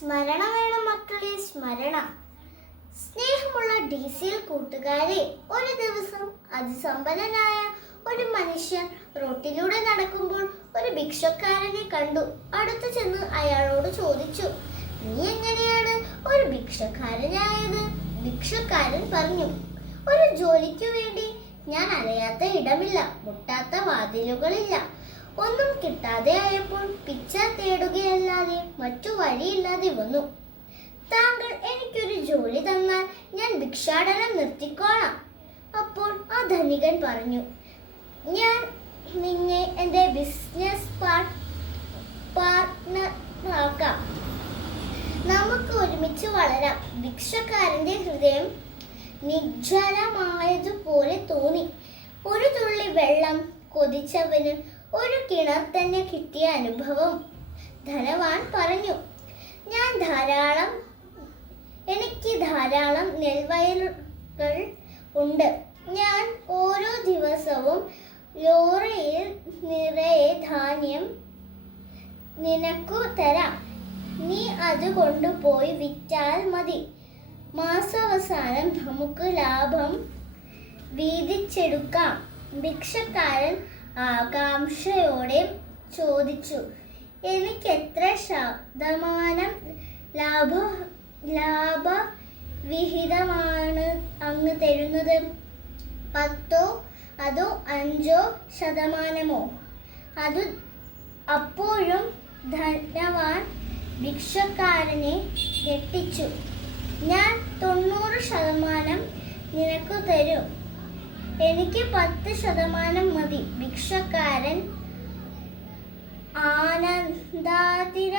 സ്മരണ വേണം മക്കളെ സ്മരണ. സ്നേഹമുള്ള ഡി സിയിൽ കൂട്ടുകാരെ ഒരു ദിവസം അതിസമ്പന്നനായ ഒരു മനുഷ്യൻ റോട്ടിലൂടെ നടക്കുമ്പോൾ ഒരു ഭിക്ഷക്കാരനെ കണ്ടു. അടുത്തു ചെന്ന് അയാളോട് ചോദിച്ചു നീ എങ്ങനെയാണ് ഒരു ഭിക്ഷക്കാരനായത്? ഭിക്ഷക്കാരൻ പറഞ്ഞു ഒരു ജോലിക്കു വേണ്ടി ഞാൻ അറിയാത്ത ഇടമില്ല മുട്ടാത്ത വാതിലുകളില്ല. ഒന്നും കിട്ടാതെ ആയപ്പോൾ പിച്ച തേടുകയല്ലാതെ മറ്റു വഴിയില്ലാതെ വന്നു. താങ്കൾ എനിക്കൊരു ജോലി തന്നാൽ ഞാൻ ഭിക്ഷാടനം നിർത്തിക്കോളാം. അപ്പോൾ ആ ധനികൻ പറഞ്ഞു ഞാൻ നിന്നെ എന്റെ ബിസിനസ് പാർട്ട്ണർ ആക്കാം. നമുക്ക് ഒരുമിച്ച് വളരാം. ഭിക്ഷക്കാരന്റെ ഹൃദയം നിജ്വലമായതുപോലെ തോന്നി. ഒരു തുള്ളി വെള്ളം കൊതിച്ചവന് ഒരു കിണർ തന്നെ കിട്ടിയ അനുഭവം. ധനവാൻ പറഞ്ഞു ഞാൻ ധാരാളം എനിക്ക് ധാരാളം നെൽവയലുകൾ ഉണ്ട്. ഞാൻ ഓരോ ദിവസവും ലോറിയിൽ നിറയെ ധാന്യം നിനക്കു തരാം. നീ അത് കൊണ്ടുപോയി വിറ്റാൽ മതി. മാസാവസാനം നമുക്ക് ലാഭം വീതിച്ചെടുക്കാം. ഭിക്ഷക്കാരൻ ആകാംക്ഷയോടെ ചോദിച്ചു എനിക്ക് എത്ര ശതമാനം ലാഭ ലാഭ വിഹിതമാണ് അങ്ങ് തരുന്നത്? പത്തോ അതോ അഞ്ചോ ശതമാനമോ? അത് അപ്പോഴും ധനവാൻ ഭിക്ഷക്കാരനെ ഞെട്ടിച്ചു. ഞാൻ തൊണ്ണൂറ് ശതമാനം നിനക്ക് തരും. എനിക്ക് പത്ത് ശതമാനം മതി ഭിക്ഷക്കാരൻ ആനന്ദാതിര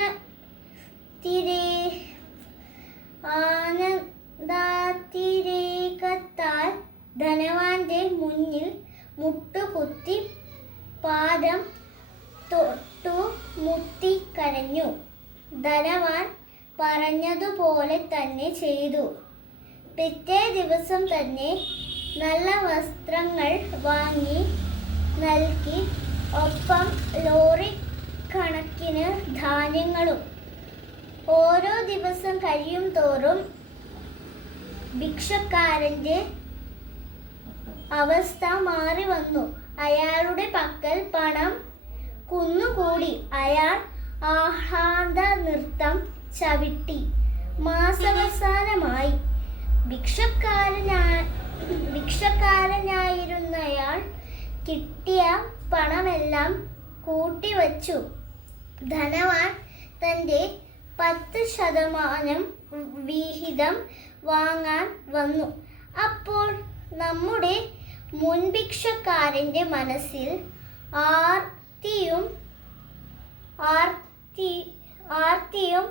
തിരേ ആനന്ദാതിരേകത്താൽ ധനവാന്റെ മുന്നിൽ മുട്ടുകുത്തി പാദം തൊട്ടു മുത്തി കരഞ്ഞു ധനവാൻ പറഞ്ഞതുപോലെ തന്നെ ചെയ്തു. പിറ്റേ ദിവസം തന്നെ നല്ല വസ്ത്രങ്ങൾ വാങ്ങി നൽകി. ഒപ്പം കണക്കിന് ധാന്യങ്ങളും ഓരോ ദിവസം കഴിയും തോറും ഭിക്ഷക്കാരന്റെ അവസ്ഥ മാറി വന്നു. അയാളുടെ പക്കൽ പണം കുന്നുകൂടി. അയാൾ ആഹ്ലാദ നൃത്തം ചവിട്ടി. മാസാവസാനമായി ഭിക്ഷക്കാരനാ ഭിക്ഷക്കാരനായിരുന്നയാൾ കിട്ടിയ പണമെല്ലാം കൂട്ടിവച്ചു. ധനവാൻ തന്റെ പത്ത് ശതമാനം വിഹിതം വാങ്ങാൻ വന്നു. അപ്പോൾ നമ്മുടെ മുൻഭിക്ഷക്കാരന്റെ മനസ്സിൽ ആർത്തിയും ആർത്തി ആർത്തിയും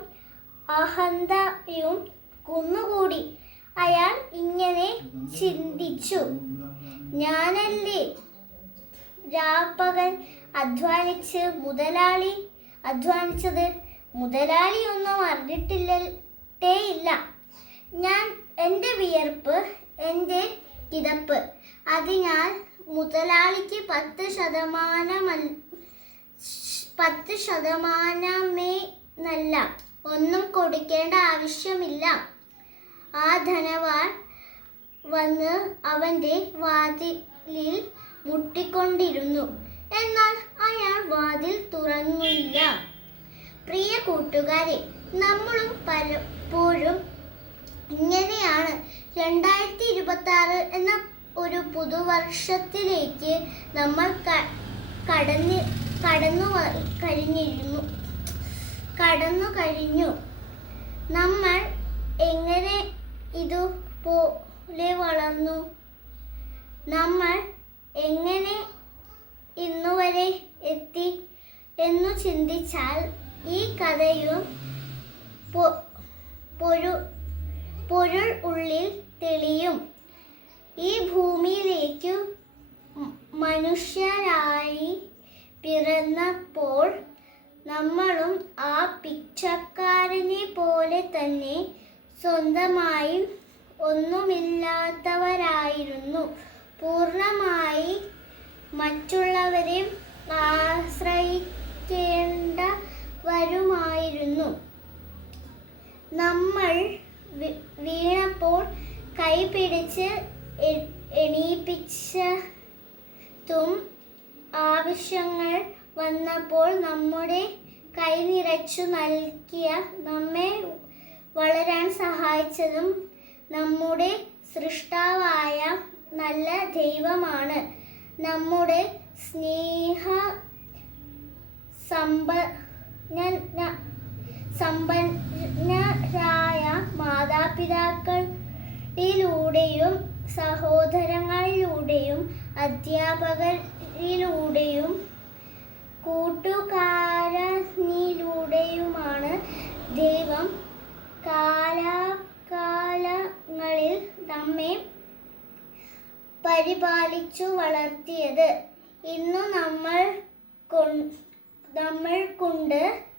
അഹന്തയും കുന്നുകൂടി. അയാൾ ഇങ്ങനെ ചിന്തിച്ചു. ഞാനല്ലേ രാപ്പകൽ അധ്വാനിച്ച് മുതലാളി? അധ്വാനിച്ചത് മുതലാളി ഒന്നും അറിഞ്ഞിട്ടില്ലേ ഇല്ല ഞാൻ എന്റെ വിയർപ്പ് എന്റെ കിതപ്പ്. അതിനാൽ മുതലാളിക്ക് പത്ത് ശതമാനമല്ല പത്ത് ശതമാനമേ നല്ല. ഒന്നും കൊടുക്കേണ്ട ആവശ്യമില്ല. ആ ധനവാൻ വന്ന് അവന്റെ വാതിലിൽ മുട്ടിക്കൊണ്ടിരുന്നു. എന്നാൽ അയാൾ വാതിൽ തുറന്നില്ല. പ്രിയ കൂട്ടുകാരെ നമ്മളും പലപ്പോഴും ഇങ്ങനെയാണ്. രണ്ടായിരത്തി ഇരുപത്തി ആറ് എന്ന ഒരു പുതുവർഷത്തിലേക്ക് നമ്മൾ കടന്നു കടന്ന് കഴിഞ്ഞിരുന്നു. കടന്നു കഴിഞ്ഞു. നമ്മൾ എങ്ങനെ ഇതുപോലെ വളർന്നു? നമ്മൾ എങ്ങനെ ഇന്നുവരെ എന്നു ചിന്തിച്ചാൽ ഈ കഥയും പൊരുൾ ഉള്ളിൽ തെളിയും. ഈ ഭൂമിയിലേക്കു മനുഷ്യരായി പിറന്നപ്പോൾ നമ്മളും ആ പിച്ചക്കാരനെ പോലെ തന്നെ സ്വന്തമായി ഒന്നുമില്ലാത്തവരായിരുന്നു. പൂർണമായി മറ്റുള്ളവരെ ആശ്രയിക്കേണ്ടവരുമായിരുന്നു നമ്മൾ വി- വീണപ്പോൾ കൈ എ- എണീപ്പിച്ചതും ആവശ്യങ്ങൾ വന്നപ്പോൾ നമ്മുടെ കൈ നിറച്ചു നൽകിയ നമ്മെ വളരാൻ സഹായിച്ചതും നമ്മുടെ സൃഷ്ടാവായ നല്ല ദൈവമാണ്. നമ്മുടെ സ്നേഹ സമ്പന്ന സമ്പന്നരായ മാതാപിതാക്കളിലൂടെയും സഹോദരങ്ങളിലൂടെയും അധ്യാപകരിലൂടെയും കൂട്ടുകാരനിലൂടെയുമാണ് ദൈവം കാലാകാലങ്ങളിൽ നമ്മെ പരിപാലിച്ചു വളർത്തിയത്. ഇന്ന് നമ്മൾ നമ്മൾ കൊണ്ട്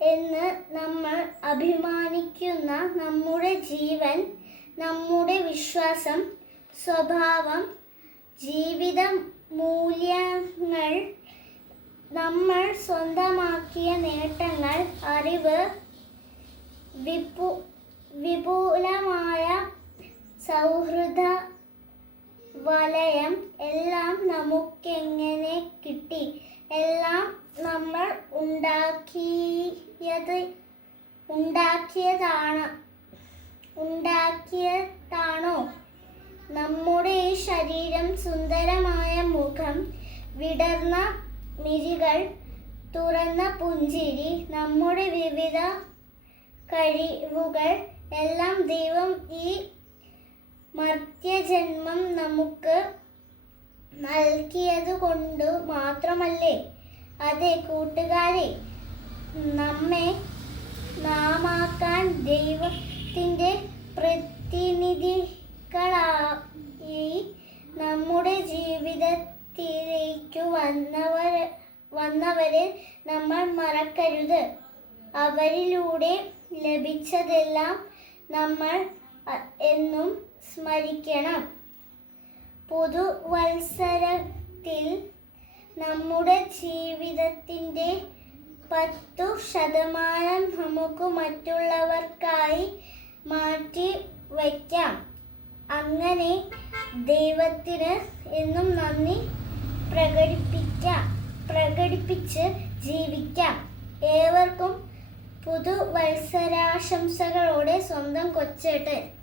എന്ന് നമ്മൾ അഭിമാനിക്കുന്ന നമ്മുടെ ജീവൻ നമ്മുടെ വിശ്വാസം സ്വഭാവം ജീവിത മൂല്യങ്ങൾ നമ്മൾ സ്വന്തമാക്കിയ നേട്ടങ്ങൾ അറിവ് വിപു വിപുലമായ സൗഹൃദ വലയം എല്ലാം നമുക്കെങ്ങനെ കിട്ടി? എല്ലാം നമ്മൾ ഉണ്ടാക്കിയത് ഉണ്ടാക്കിയതാണ്. ഉണ്ടാക്കിയതാണോ? നമ്മുടെ ഈ ശരീരം സുന്ദരമായ മുഖം വിടർന്ന മിഴികൾ തുറന്ന പുഞ്ചിരി നമ്മുടെ വിവിധ കഴിവുകൾ എല്ലാം ദൈവം ഈ മർത്യജന്മം നമുക്ക് നൽകിയത് കൊണ്ട് മാത്രമല്ലേ? അതെ കൂട്ടുകാരെ നമ്മെ നാമാക്കാൻ ദൈവത്തിന്റെ പ്രതിനിധികളായി നമ്മുടെ ജീവിതത്തിലേക്ക് വന്നവർ വന്നവരെ നമ്മൾ മറക്കരുത്. അവരിലൂടെ ലഭിച്ചതെല്ലാം നമ്മൾ എന്നും സ്മരിക്കണം. പുതുവത്സരത്തിൽ നമ്മുടെ ജീവിതത്തിന്റെ പത്തു ശതമാനം നമുക്ക് മറ്റുള്ളവർക്കായി മാറ്റി വയ്ക്കാം. അങ്ങനെ ദൈവത്തിന് എന്നും നന്ദി പ്രകടിപ്പിക്കാം പ്രകടിപ്പിച്ച് ജീവിക്കാം. ഏവർക്കും പുതുവത്സരാശംസകളോടെ സ്വന്തം കൊച്ചേട്ടൻ.